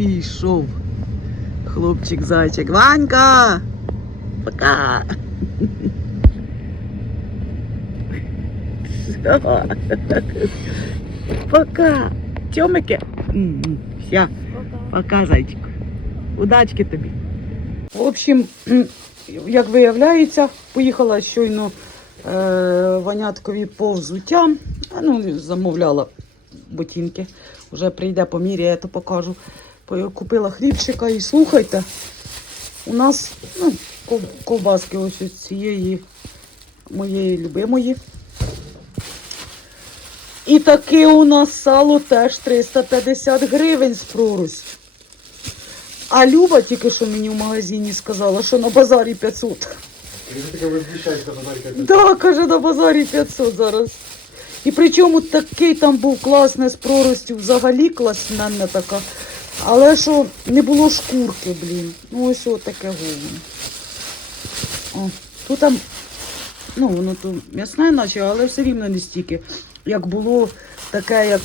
Пішов. Хлопчик зайчик. Ванька! Пока! Пока! Тьомики! Все. Пока, зайчик. Удачки тобі. В общем, як виявляється, поїхала щойно е, Ваняткові по взуття. Ну, замовляла ботинки. Вже прийде по мірі, я то покажу. Купила хлібчика і слухайте. У нас ну, ковбаски ось ось цієї моєї любимої. І таке у нас сало теж 350 гривень з проростю. А Люба тільки що мені в магазині сказала, що на базарі 500. Ти таке виключаєш на базарі Да, каже, на базарі 500 зараз. І причому такий там був класний з проростю, взагалі класненна така. Але що не було шкурки, блін. Ну ось от таке говно. О, тут там, ну воно тут м'ясне, наче, але все рівно не стільки. Як було таке, як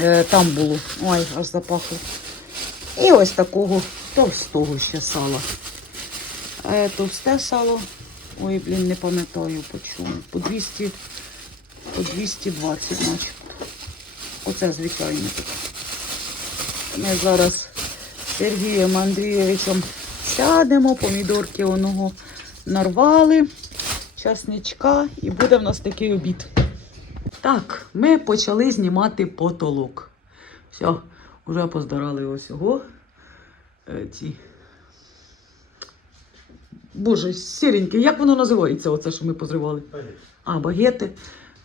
е, там було. Ой, аж запахло. І ось такого товстого ще сала. Е, товсте сало. Ой, блін, не пам'ятаю по чому. По 200, по 220, наче. Оце звичайно. Ми зараз з Сергієм Андрійовичем сядемо, помідорки оного нарвали, часничка і буде в нас такий обід. Так, ми почали знімати потолок. Все, вже поздарали ось його. Е, ці Боже, сіреньке, як воно називається, оце, що ми позривали? А, багети.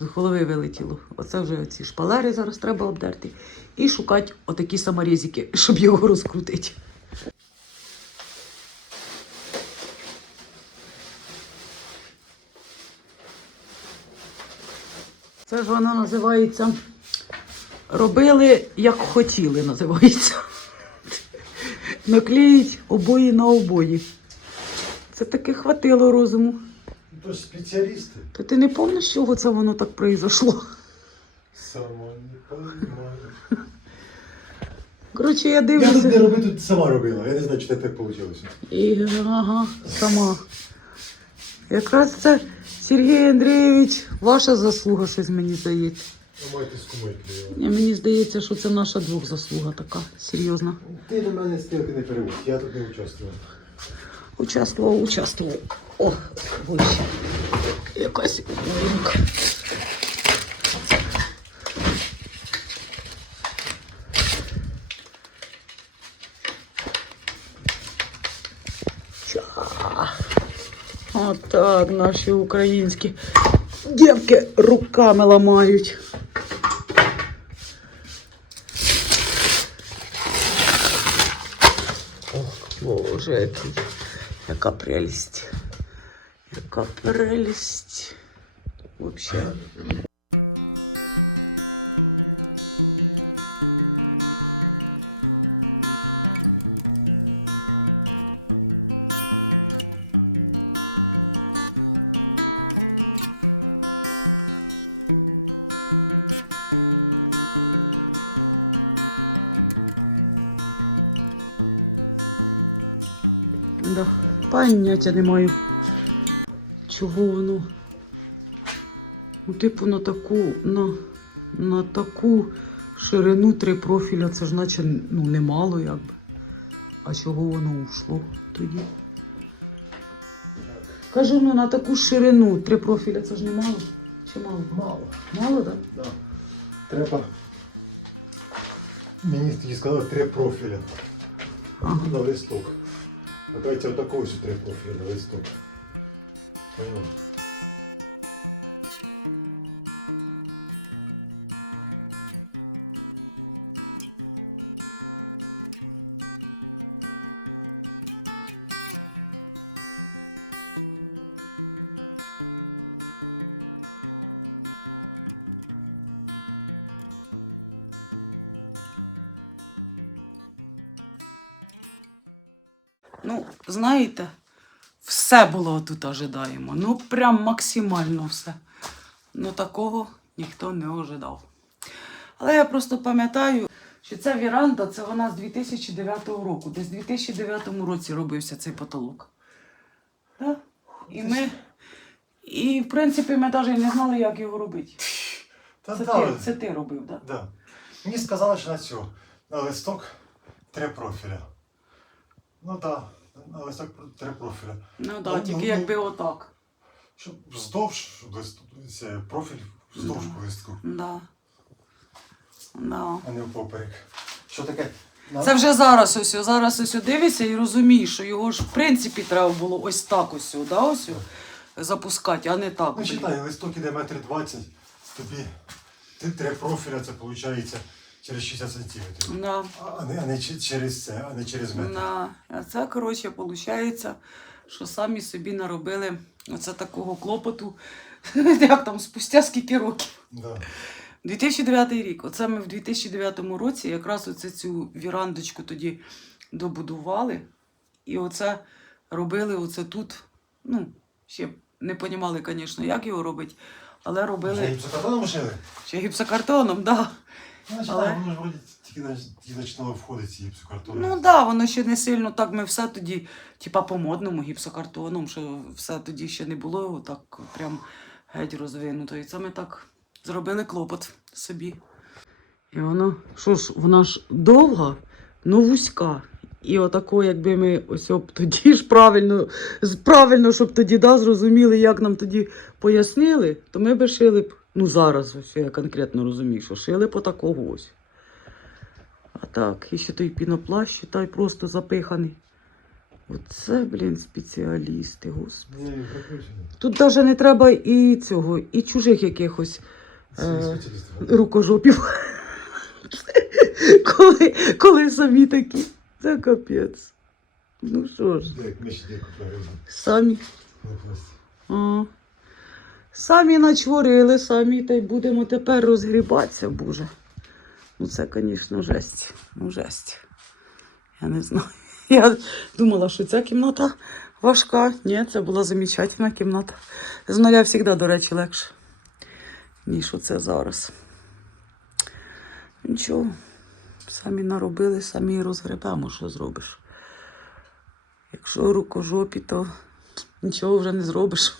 З голови вилетіло. Оце вже ці шпалери зараз треба обдерти. І шукати отакі саморізики, щоб його розкрутити. Це ж воно називається. Робили як хотіли, називається. Наклеїть обої на обої. Це таки хватило розуму. То спеціалісти. Та ти не пам'ятаєш, з чого це воно так произошло? Сама не понимаю. Коротше, я Я тут не робив, тут сама робила. Я не знаю, чи так так вийшло. І, ага, сама. Якраз це Сергій Андрійович, ваша заслуга, щось мені здається. Клеїла. Ні, Мені здається, що це наша двох заслуга така серйозна. Ти на мене стрілки не переводь, я тут не участвував. Участвував, участвував. О, ось якась. Ча. Отак наші українські дівки руками ламають. Ох, Боже, який, яка прелість. Яка прелість. Вообще. Да, поняття не маю. Чого воно? Ну, типу, на таку, на, на таку ширину три профіля, це ж наче ну, немало якби. А чого воно ушло тоді? Кажу, ну на таку ширину три профіля це ж немало? Чи мало? Мало. Мало, так? Да. Треба. Мені тоді сказали три профіля Ага. на листок. Оказується, отакого ось три профіля на листок. Понял? Ну, знаєте, все було тут ожидаємо. Ну, прям максимально все. Ну, такого ніхто не ожидав. Але я просто пам'ятаю, що ця віранда, це вона з 2009 року. Десь в 2009 році робився цей потолок. Так? І ми. І в принципі ми навіть не знали, як його робити. Та Це, да, ти, це ти робив, так? да. Мені сказали, що на цю, на листок три профіля. Ну так, да, на листок три профіля. Ну так, Ну, тільки ну, якби отак. Щоб вздовж листу, профіль вздовж листку, Да. Да. а не впоперек. Що таке? Це вже зараз ось, зараз ось дивишся і розумієш, що його ж в принципі треба було ось так ось, да, ось запускати, а не так. Ну, читай, листок іде метр двадцять, тобі ти- три профіля, це виходить через 60 сантиметрів. Да. А не, а не через це, а не через метр. Да. А це, коротше, виходить, що самі собі наробили оце такого клопоту, як там, спустя скільки років. Да. 2009 рік. Оце ми в 2009 році якраз оце цю вірандочку тоді добудували. І оце робили оце тут. Ну, ще не розуміли, звісно, як його робити, але робили гіпсокартоном шили? ще гіпсокартоном, да. Ну, Але- воно ж вроді тільки, на- тільки починало входити ці гіпсокартони. Ну так, да, воно ще не сильно так. Ми все тоді, типа по модному гіпсокартоном, що все тоді ще не було так прям геть розвинуто. І це ми так зробили клопот собі. І воно, що ж, вона ж довга, ну вузька. І отако, якби ми ось об тоді ж правильно, з- правильно, щоб тоді да, зрозуміли, як нам тоді пояснили, то ми би шили б, ну зараз ось я конкретно розумію, що шили по такого ось. А так, і ще той піноплащ, считай, просто запиханий. Оце, блін, спеціалісти, господи. Ні. Тут навіть не треба і цього, і чужих якихось Е, рукожопів. коли, коли самі такі. Це капець. Ну що ж, самі. А, самі начворили, самі та й будемо тепер розгрібатися, боже. Ну це, звісно, жесть. Ну, жесть. Я не знаю. Я думала, що ця кімната важка. Ні, це була замечательна кімната. З нуля завжди, до речі, легше, ніж оце зараз. Нічого. Самі наробили, самі розгребемо, що зробиш. Якщо рукожопі, то нічого вже не зробиш.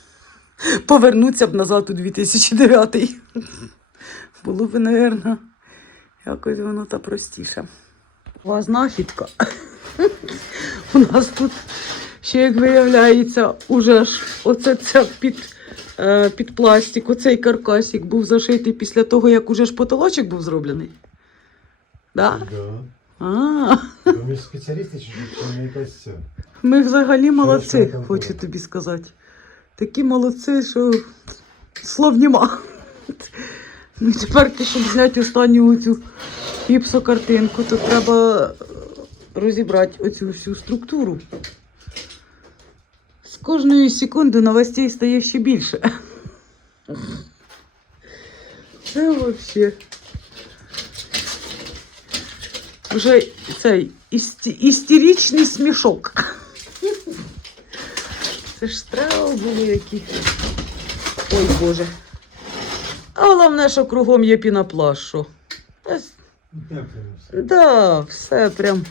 Повернуться б назад у 2009. Було б, мабуть, якось воно та простіше. У вас знахідка. У нас тут ще, як виявляється, уже ж оце це під, е, під пластик, оцей каркасик був зашитий після того, як уже ж потолочок був зроблений. Да? Да. Ми ж спеціалісти, чи якась ця. ми взагалі молодці, хочу тобі сказати. Такі молодці, що слов нема. Ну, тепер, щоб зняти останню цю гіпсокартинку, то треба розібрати оцю всю структуру. З кожної секунди новостей стає ще більше. Це взагалі. Вже цей істеричний смішок. Це ж треба було які. Ой Боже. А головне, що кругом є Ну, тепло все. Да, все прям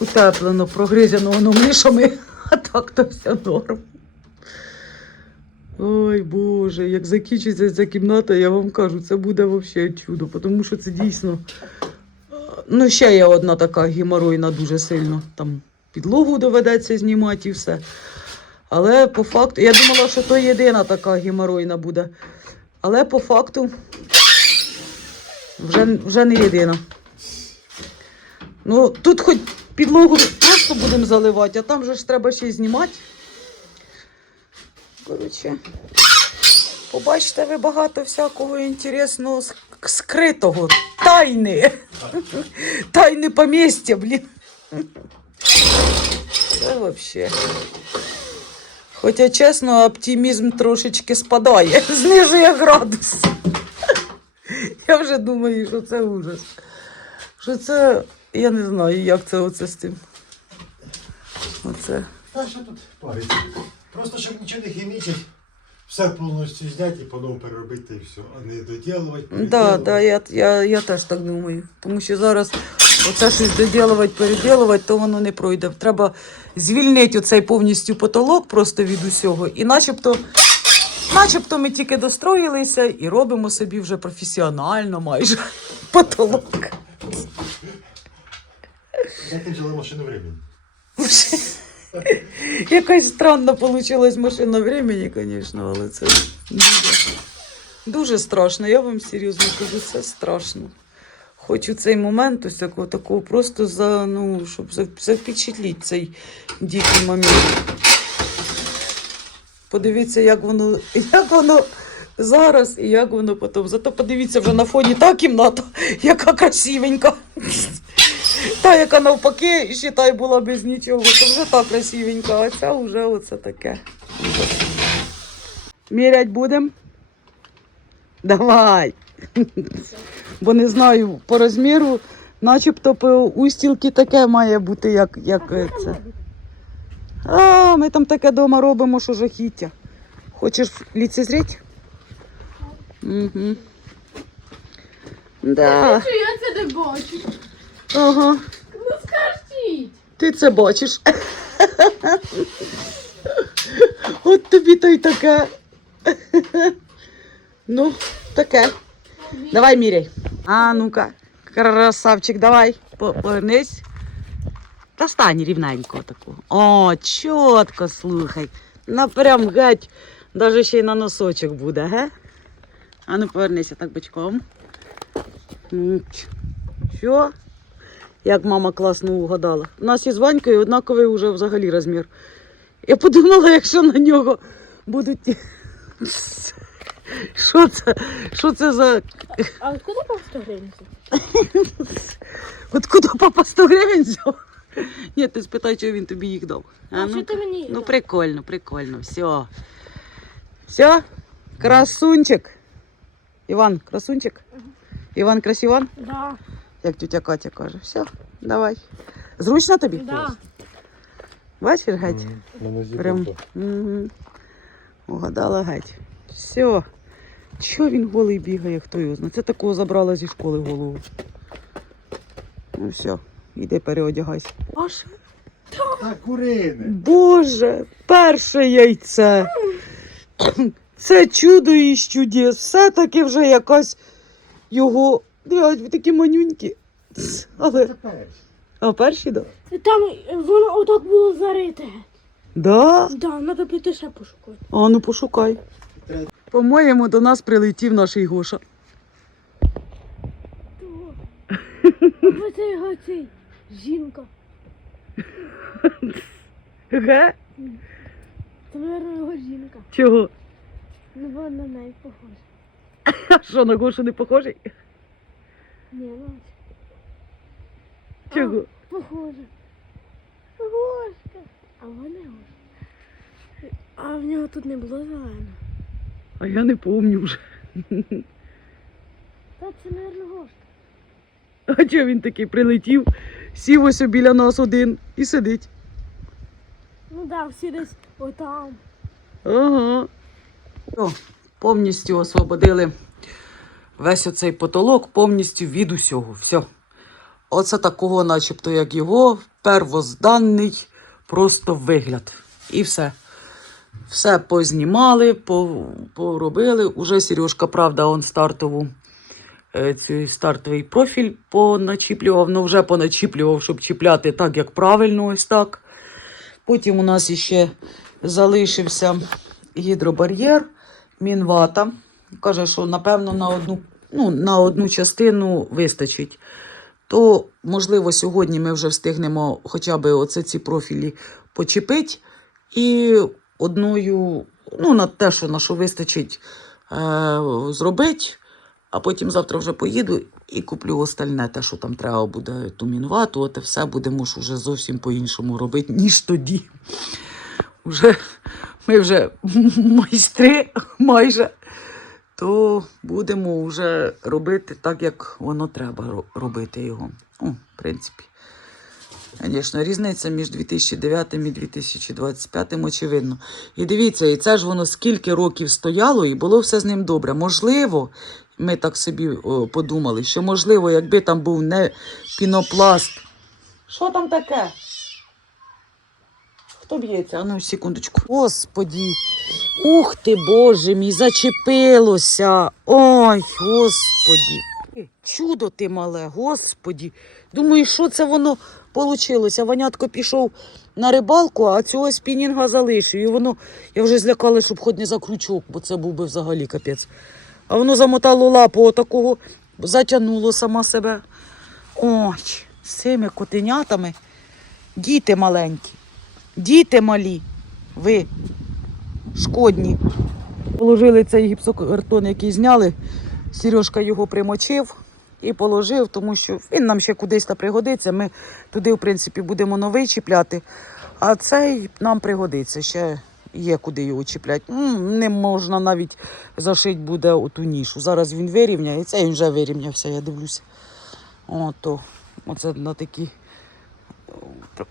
утеплено, прогризено воно мишами, а так то все норм. Ой Боже, як закінчиться ця кімната, я вам кажу, це буде взагалі чудо, тому що це дійсно. Ну, ще є одна така геморойна дуже сильно. Там підлогу доведеться знімати і все. Але по факту, я думала, що то єдина така геморойна буде. Але по факту вже, вже не єдина. Ну, тут хоч підлогу просто будемо заливати, а там же ж треба ще й знімати. Коротше, побачите ви багато всякого інтересного скритого. Тайни. Тайни помістя, блін. Це взагалі. Хоча, чесно, оптимізм трошечки спадає, знижує градус. Я вже думаю, що це ужас. Що це, я не знаю, як це оце з тим. Оце. Та що тут париться? Просто щоб нічого не хімічить, все повністю зняти і по-новому переробити і все, а не доділувати. Да, да, я, я, я теж так думаю. Тому що зараз оце щось доділувати, переділувати, то воно не пройде. Треба звільнити оцей повністю потолок просто від усього. І начебто, начебто ми тільки достроїлися і робимо собі вже професіонально майже потолок. Як ти взяли машину времени? Якась странна вийшла машина времени, звісно, але це дуже, дуже страшно. Я вам серйозно кажу, це страшно. Хочу цей момент, ось такого, такого просто за, ну, щоб запечатліть цей дикий момент. Подивіться, як воно, як воно зараз і як воно потім. Зато подивіться вже на фоні та кімната, яка красивенька. Та, яка навпаки, считай, була без нічого, то вже так красивенька, а ця вже оце таке. Ужас. Мірять будемо? Давай. Бо не знаю, по розміру, начебто по устілки таке має бути, як, як це. А, ми там таке вдома робимо, що жахіття. Хочеш ліцезріть? Угу. Да. Я це не бачу? Ага. Ну скажіть. Ти це бачиш. От тобі то й таке. Ну, таке. Давай міряй. А ну-ка, красавчик, давай. Повернись. Та стань рівненько такого. О, чітко, слухай. На прям геть. Даже ще й на носочок буде, ге? А ну повернися так бочком. Ну, Що? Як мама класно угадала. У нас із Ванькою однаковий уже взагалі розмір. Я подумала, якщо на нього будуть. Що це? Що це за. А откуда по 100 гривень? От куди папа 100 гривень взяв? Ні, ти спитай, чого він тобі їх дав. А, А, що ну, ти мені? ну прикольно, прикольно. Все. Все? Красунчик. Іван, красунчик? Іван красиван? Да, Як тетя Катя каже. Все, давай. Зручно тобі? да. Бачиш, геть? На нозі Прям угу. угадала геть. Все. Чого він голий бігає, хто його знає? Це такого забрала зі школи голову. Ну все, іди переодягайся. Боже, Так, курини. Боже, перше яйце. Це чудо із чудес. Все-таки вже якась його. Дивись, такі манюнькі. Але. Це перші. А перші, да? Там воно отак було зарите. Да? Да, треба піти ще пошукати. А ну пошукай. По-моєму, до нас прилетів наш Гоша. Або це його цей жінка. Ге? Це, мабуть, його жінка. Чого? Ну, бо на неї похоже. А що на Гошу не похожий? Ні, ну. Чого? А, похоже. Гошка. А вона Гошка. А в нього тут не було зелено. А я не помню вже. Та це, мабуть, Гошка. А чого він такий прилетів, сів ось біля нас один і сидить. Ну да, всі десь отам. Ага. О, повністю освободили весь оцей потолок повністю від усього. Все. Оце такого, начебто, як його первозданний просто вигляд. І все. Все познімали, поробили. Уже Сережка, правда, он стартову. е, Цей стартовий профіль поначіплював, ну вже поначіплював, щоб чіпляти так, як правильно, ось так. Потім у нас іще залишився гідробар'єр, мінвата. Каже, що напевно на одну, ну, на одну частину вистачить. То, можливо, сьогодні ми вже встигнемо хоча б оце ці профілі почепити. І одною, ну, на те, що на що вистачить, е, зробити. А потім завтра вже поїду і куплю остальне, те, що там треба буде, ту мінвату, от все будемо ж уже зовсім по-іншому робити, ніж тоді. Уже, ми вже майстри майже, то будемо вже робити так, як воно треба робити його. Ну, в принципі. Звісно, різниця між 2009 і 2025 очевидно. І дивіться, і це ж воно скільки років стояло, і було все з ним добре. Можливо, ми так собі о, подумали, що можливо, якби там був не пінопласт. Що там таке? Хто б'ється? А ну, секундочку. Господі. Ух ти, Боже мій, зачепилося. Ой, господі. Чудо ти мале, господі. Думаю, що це воно вийшло? Ванятко пішов на рибалку, а цього спінінга залишив. І воно, я вже злякала, щоб хоч не за крючок, бо це був би взагалі капець. А воно замотало лапу отакого, затягнуло сама себе. Ой, з цими котенятами. Діти маленькі, діти малі, ви шкодні. Положили цей гіпсокартон, який зняли. Сережка його примочив і положив, тому що він нам ще кудись та пригодиться. Ми туди, в принципі, будемо новий чіпляти. А цей нам пригодиться. Ще є куди його чіпляти. Не можна навіть зашити буде оту нішу. Зараз він вирівняється, і він вже вирівнявся, я дивлюся. Ото, оце на такі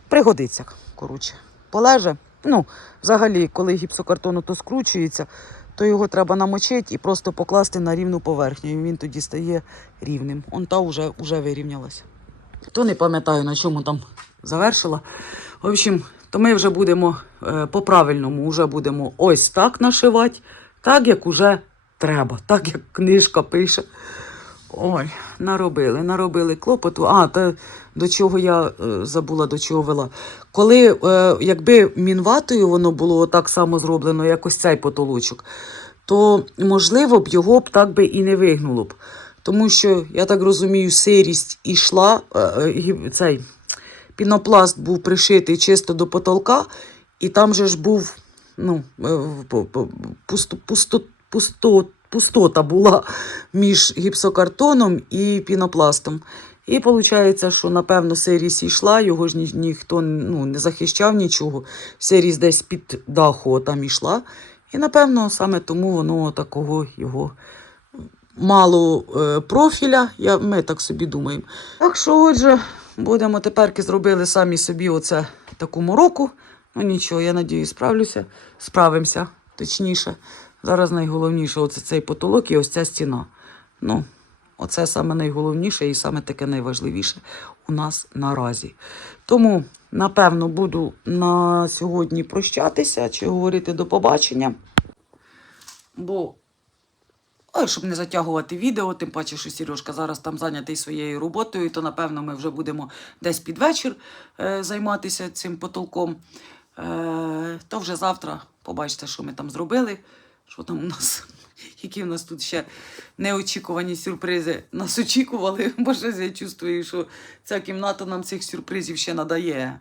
пригодиться, коротше. Полеже. Ну, взагалі, коли гіпсокартон то скручується, то його треба намочити і просто покласти на рівну поверхню. І він тоді стає рівним. Он та вже, вже вирівнялася. То не пам'ятаю, на чому там завершила. В общем, то ми вже будемо е, по-правильному, вже будемо ось так нашивати, так як уже треба, так як книжка пише. Ой, наробили, наробили клопоту. А, та до чого я е, забула, до чого вела. Коли, е, якби мінватою воно було так само зроблено, як ось цей потолочок, то можливо б його б так би і не вигнуло б. Тому що, я так розумію, сирість ішла, е, цей пінопласт був пришитий чисто до потолка, і там же ж був ну, пусто, пусто, пусто, пустота була між гіпсокартоном і пінопластом. І виходить, що напевно сирість йшла, його ж ні, ніхто ну, не захищав нічого. Сирість десь під даху там йшла. І напевно саме тому воно такого його мало е, профіля, я, ми так собі думаємо. Так що, отже, будемо теперки зробили самі собі оце таку мороку. Ну нічого, я надію, справлюся, справимося, точніше. Зараз найголовніше оце цей потолок і ось ця стіна. Ну, оце саме найголовніше і саме таке найважливіше у нас наразі. Тому, напевно, буду на сьогодні прощатися чи говорити до побачення. Бо Ой, щоб не затягувати відео, тим паче, що Сережка зараз там зайнятий своєю роботою, то напевно ми вже будемо десь під вечір е, займатися цим потолком. Е, то вже завтра побачите, що ми там зробили. Що там у нас, які в нас тут ще неочікувані сюрпризи нас очікували, бо щось я чувствую, що ця кімната нам цих сюрпризів ще надає.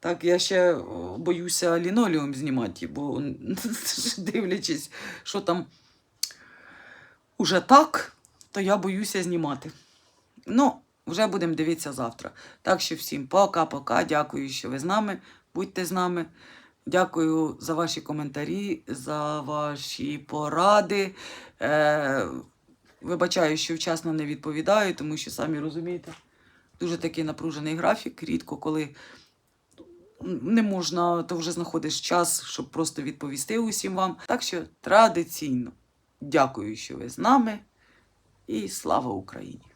Так, я ще боюся лінолеум знімати, бо дивлячись, що там уже так, то я боюся знімати. Ну, вже будемо дивитися завтра. Так що всім пока-пока. Дякую, що ви з нами. Будьте з нами. Дякую за ваші коментарі, за ваші поради. Е, вибачаю, що вчасно не відповідаю, тому що самі розумієте, дуже такий напружений графік. Рідко коли не можна, то вже знаходиш час, щоб просто відповісти усім вам. Так що традиційно дякую, що ви з нами, і слава Україні!